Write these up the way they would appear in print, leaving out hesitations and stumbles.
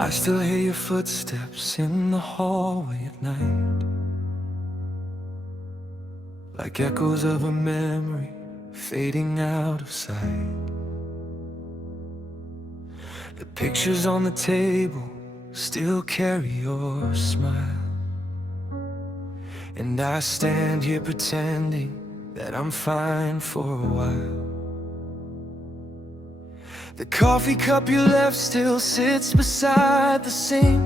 I still hear your footsteps in the hallway at night, like echoes of a memory fading out of sight. The pictures on the table still carry your smile, and I stand here pretending that I'm fine for a while. The coffee cup you left still sits beside the sink,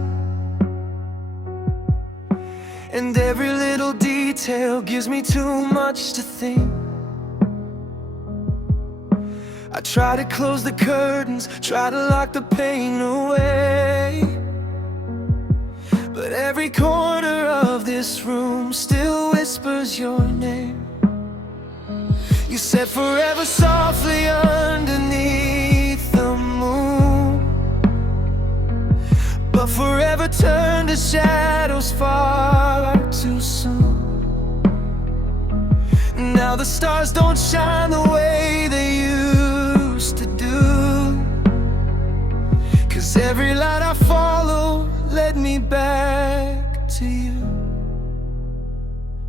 and every little detail gives me too much to think. I try to close the curtains, try to lock the pain away, but every corner of this room still whispers your name. You said forever softly underneath the moon, but forever turned to shadows far too soon. Now the stars don't shine the way they used to do, 'cause every light I follow led me back to you.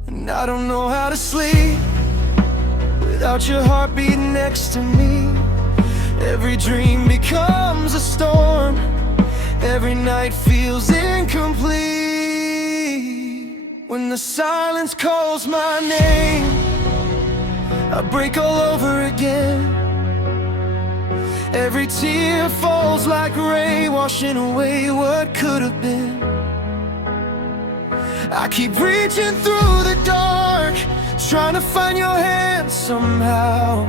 And I don't know how to sleep without your heartbeat next to me. Every dream becomes a storm, every night feels incomplete. When the silence calls my name, I break all over again. Every tear falls like rain, washing away what could have been. I keep reaching through the dark, trying to find your hand somehow,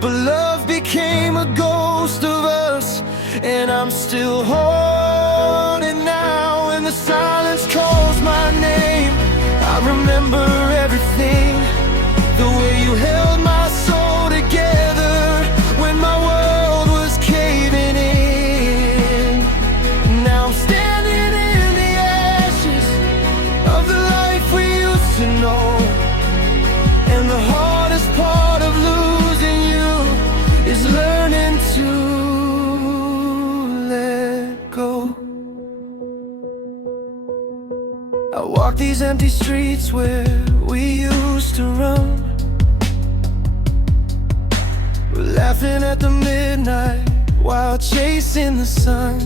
but love became a ghost of us, and I'm still haunted now. When the silence calls my name, I remember everything, the way you held my soul together when my world was caving in. Now I'm standing in the ashes of the life we used to know, and the hardest part of losing you is learning to let go. I walk these empty streets where we used to run, laughing at the midnight while chasing the sun.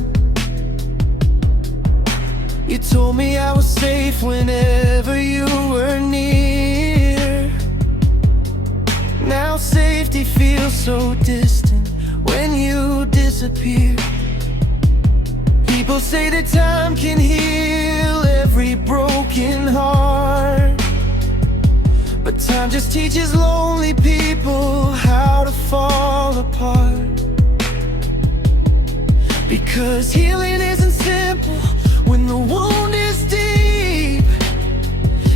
You told me I was safe whenever you were near. Now safety feels so distant when you disappear. People say that time can heal every broken heart, but time just teaches lonely people how to fall apart. Because healing isn't simple when the wound is deep,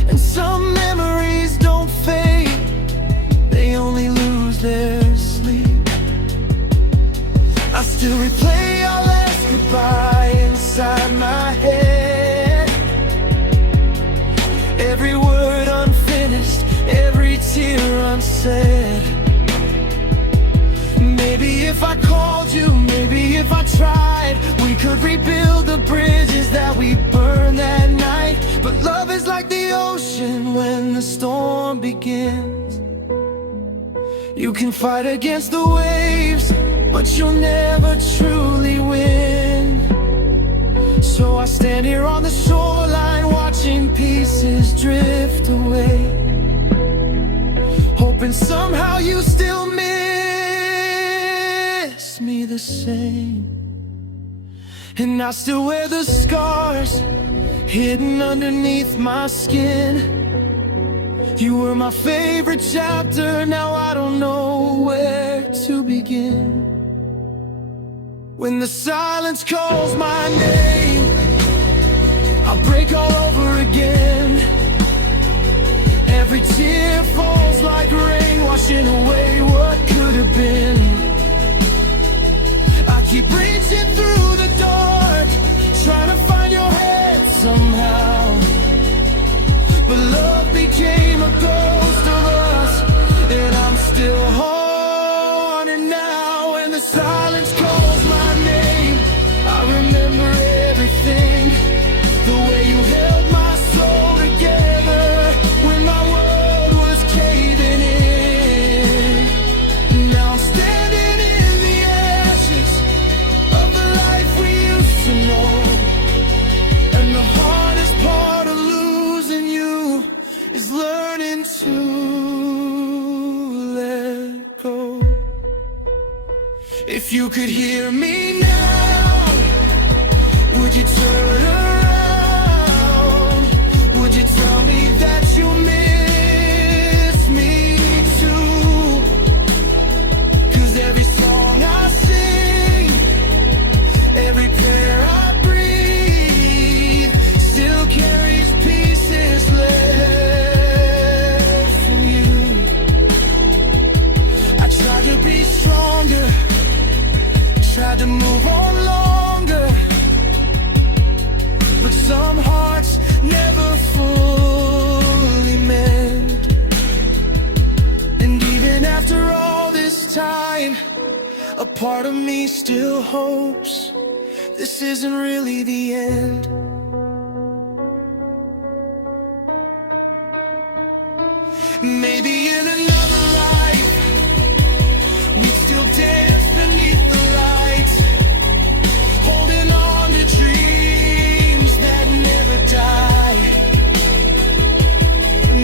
and some memories don't fade, they only lose their sleep. I still replay our last goodbye inside my head, every word unfinished, every tear unsaid. Maybe if I called you, maybe if I tried, we could rebuild the bridges that we burned that night. But love is like the ocean when the storm begins. You can fight against the waves, but you'll never truly win. So I stand here on the shoreline, watching pieces drift away, hoping somehow you still miss me the same. And I still wear the scars hidden underneath my skin. You were my favorite chapter, now I don't know where to begin. When the silence calls my name, I break all over again. Every tear falls like rain, washing away what could have been. I keep reaching through the dark, trying to find your hand somehow, but love became a ghost of us, and I'm still haunted now. When the silence calls my name, I remember If you could hear me now, would you turn around? Would you tell me that you miss me too? 'Cause every song I sing, every prayer I breathe, still carries pieces left from you. I tried to be stronger, tried to move on longer, but some hearts never fully mend. And even after all this time, a part of me still hopes this isn't really the end. Maybe in another life we'd still dance beneath the lights, holding on to dreams that never die.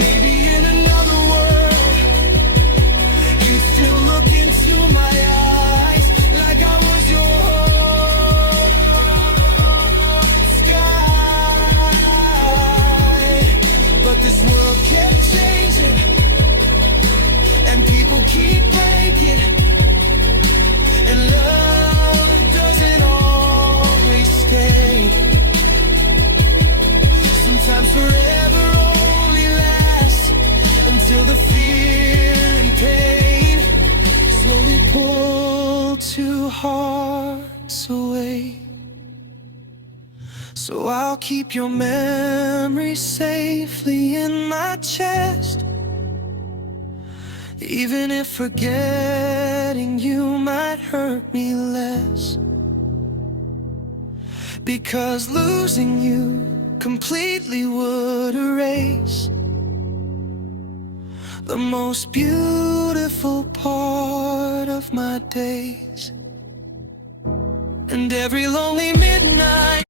Maybe in another world you'd still look into my eyes like I was your sky. But this world kept changing, and people keep breaking, and love doesn't always stay. Sometimes forever only lasts until the fear and pain slowly pull two hearts away. So I'll keep your memory safely in my chest, even if forgetting you might hurt me less. Because losing you completely would erase the most beautiful part of my days. And every lonely midnight